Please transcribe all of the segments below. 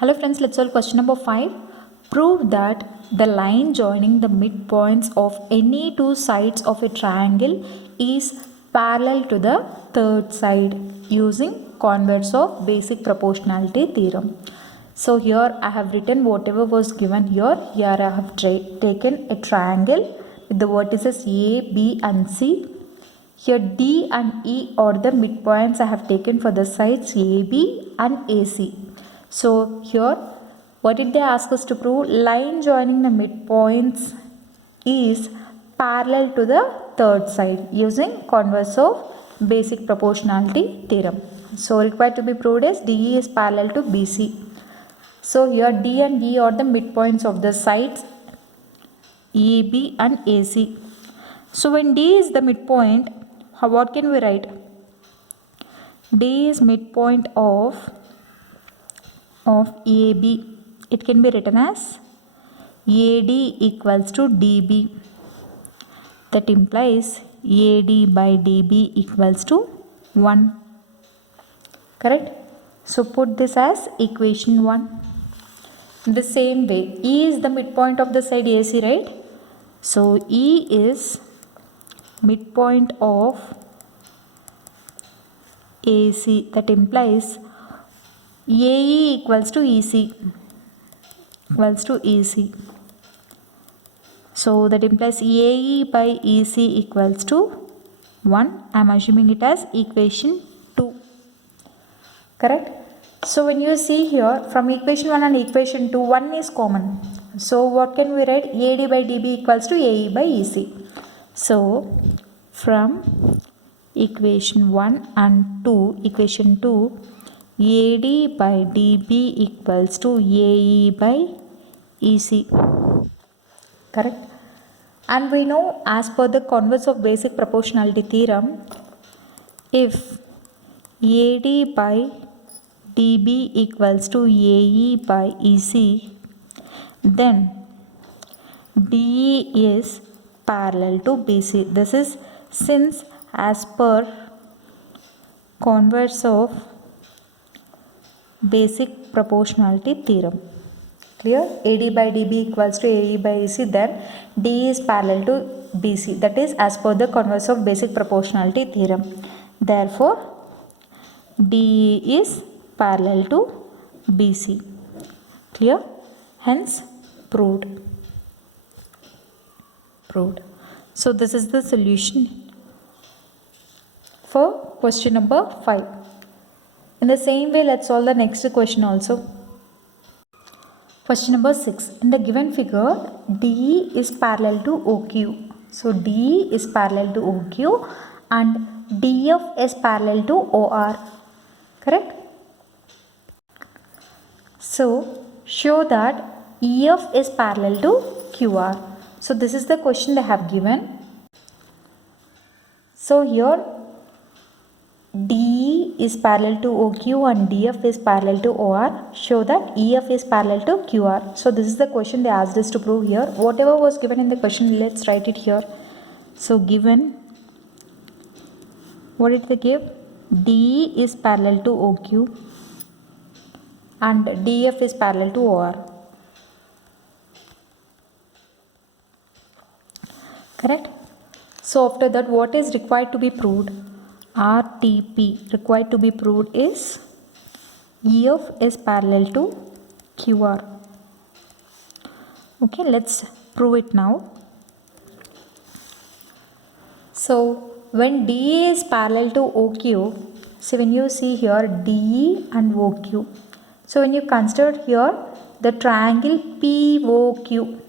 Hello friends, let's solve question number 5. Prove that the line joining the midpoints of any two sides of a triangle is parallel to the third side using converse of basic proportionality theorem. So here I have written whatever was given here. Here I have taken a triangle with the vertices A, B and C. Here D and E are the midpoints I have taken for the sides AB and AC. So here what did they ask us to prove? Line joining the midpoints is parallel to the third side using converse of basic proportionality theorem. So required to be proved is DE is parallel to BC. So here D and E are the midpoints of the sides AB and AC. So when D is the midpoint, what can we write? D is midpoint of AB. It can be written as AD equals to DB. That implies AD by DB equals to 1. Correct? So put this as equation 1. In the same way, E is the midpoint of the side AC, right? So E is midpoint of AC. That implies AE equals to EC. So that implies AE by EC equals to 1. I am assuming it as equation 2. Correct? So when you see here from equation 1 and equation 2, 1 is common. So what can we write? AD by DB equals to AE by EC. So from equation 1 and 2, equation 2, AD by DB equals to AE by EC. Correct? And we know as per the converse of basic proportionality theorem, if AD by DB equals to AE by EC, then DE is parallel to BC. This is since as per converse of basic proportionality theorem. Clear? AD by DB equals to AE by AC, then DE is parallel to BC. That is as per the converse of basic proportionality theorem. Therefore, DE is parallel to BC. Clear? Hence, proved. So this is the solution for question number 5. In the same way, let's solve the next question also. Question number 6. In the given figure, DE is parallel to OQ. So DE is parallel to OQ and DF is parallel to OR. Correct? So show that EF is parallel to QR. So this is the question they have given. So here DE is parallel to OQ and DF is parallel to OR. Show that EF is parallel to QR. So this is the question they asked us to prove here. Whatever was given in the question, let's write it here. So given, what did they give? DE is parallel to OQ and DF is parallel to OR. Correct? So after that, what is required to be proved? RTP required to be proved is EF is parallel to QR. Okay, let's prove it now. So when DE is parallel to OQ, so when you see here DE and OQ, so when you consider here the triangle POQ,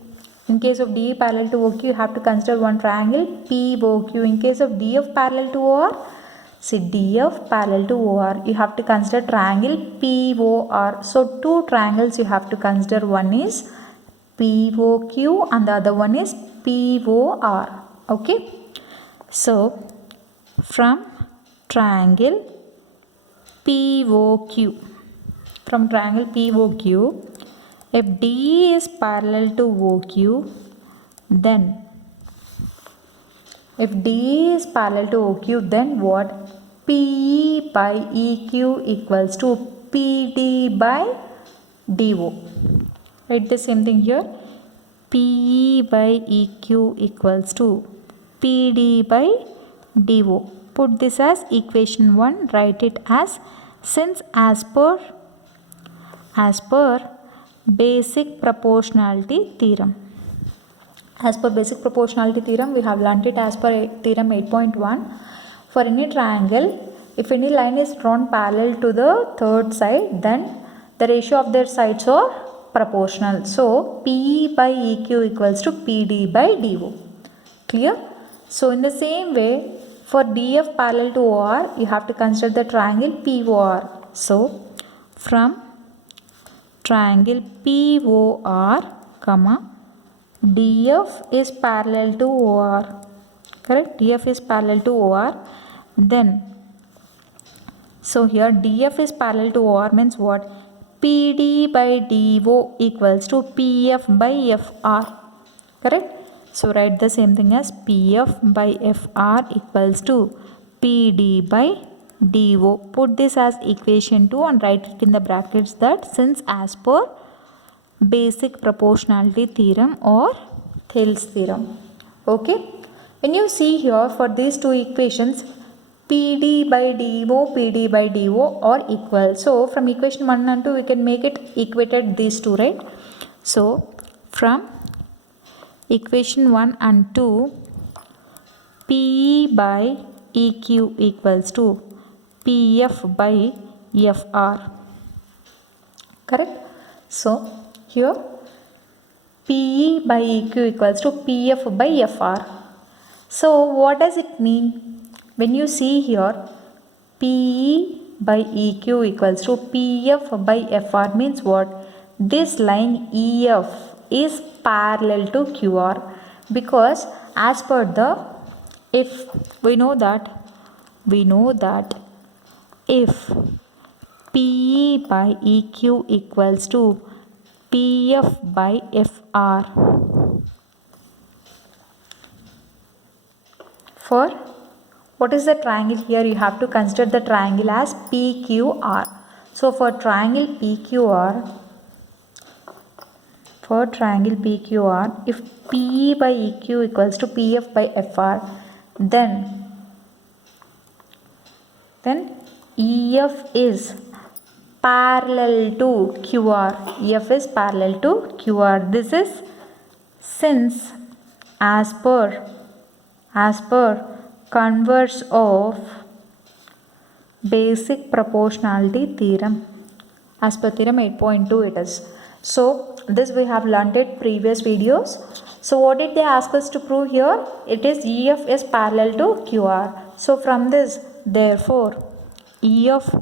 in case of DE parallel to OQ, you have to consider one triangle POQ. In case of DF parallel to OR, see DF parallel to OR, you have to consider triangle POR. So two triangles you have to consider. One is POQ and the other one is POR. Okay. So from triangle POQ, if DE is parallel to OQ, then what? PE by EQ equals to PD by dO. Write the same thing here. PE by EQ equals to PD by dO. Put this as equation 1. Write it as, since as per basic proportionality theorem. As per basic proportionality theorem, we have learnt it as per theorem 8.1. For any triangle, if any line is drawn parallel to the third side, then the ratio of their sides are proportional. So, PE by EQ equals to PD by DO. Clear? So, in the same way, for DF parallel to OR, you have to consider the triangle POR. So, from triangle POR, DF is parallel to OR. Correct? DF is parallel to OR. Then, so here DF is parallel to OR means what? PD by DO equals to PF by FR. Correct? So write the same thing as PF by FR equals to PD by DO. Put this as equation 2 and write it in the brackets that since as per basic proportionality theorem or Thales theorem. Okay. When you see here for these two equations, PD by DO are equal. So from equation 1 and 2 we can make it equated these two, right? So from equation 1 and 2, PE by EQ equals to PF by FR. Correct? So here PE by EQ equals to PF by FR. So what does it mean? When you see here, PE by EQ equals to PF by FR means what? This line EF is parallel to QR, because as per the, if we know that if PE by EQ equals to PF by FR, for what is the triangle here? You have to consider the triangle as PQR. So for triangle PQR, if PE by EQ equals to PF by FR, then EF is parallel to QR. EF is parallel to QR. This is since as per converse of basic proportionality theorem. As per theorem 8.2 it is. So this we have learnt it previous videos. So what did they ask us to prove here? It is EF is parallel to QR. So from this, therefore EF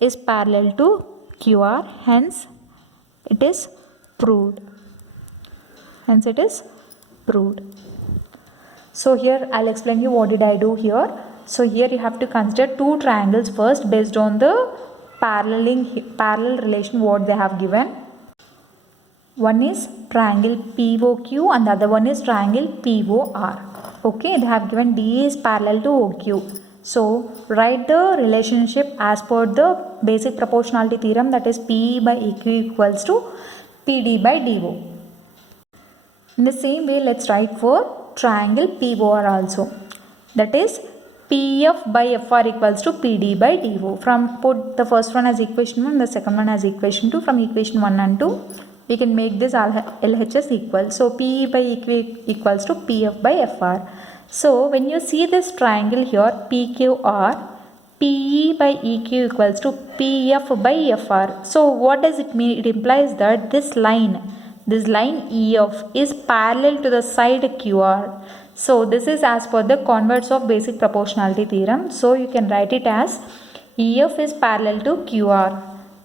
is parallel to QR, hence it is proved. So here I'll explain you what did I do here. So here you have to consider two triangles first based on the parallel relation what they have given. One is triangle POQ and the other one is triangle POR. Okay, they have given DE is parallel to OQ. So write the relationship as per the basic proportionality theorem, that is PE by EQ equals to PD by DO. In the same way, let's write for triangle POR also. That is PF by FR equals to PD by DO. From put the first one as equation 1, the second one as equation 2. From equation 1 and 2, we can make this LHS equal. So PE by EQ equals to PF by FR. So when you see this triangle here PQR, PE by EQ equals to PF by FR. So what does it mean? It implies that this line EF is parallel to the side QR. So this is as per the converse of basic proportionality theorem. So you can write it as EF is parallel to QR.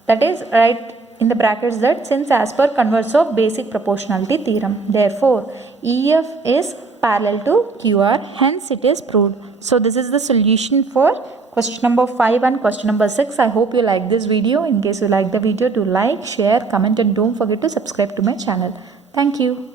That is, write in the brackets that since as per converse of basic proportionality theorem, therefore EF is parallel to QR, hence it is proved. So this is the solution for question number 5 and question number 6. I hope you like this video. In case you like the video, do like, share, comment and don't forget to subscribe to my channel. Thank you.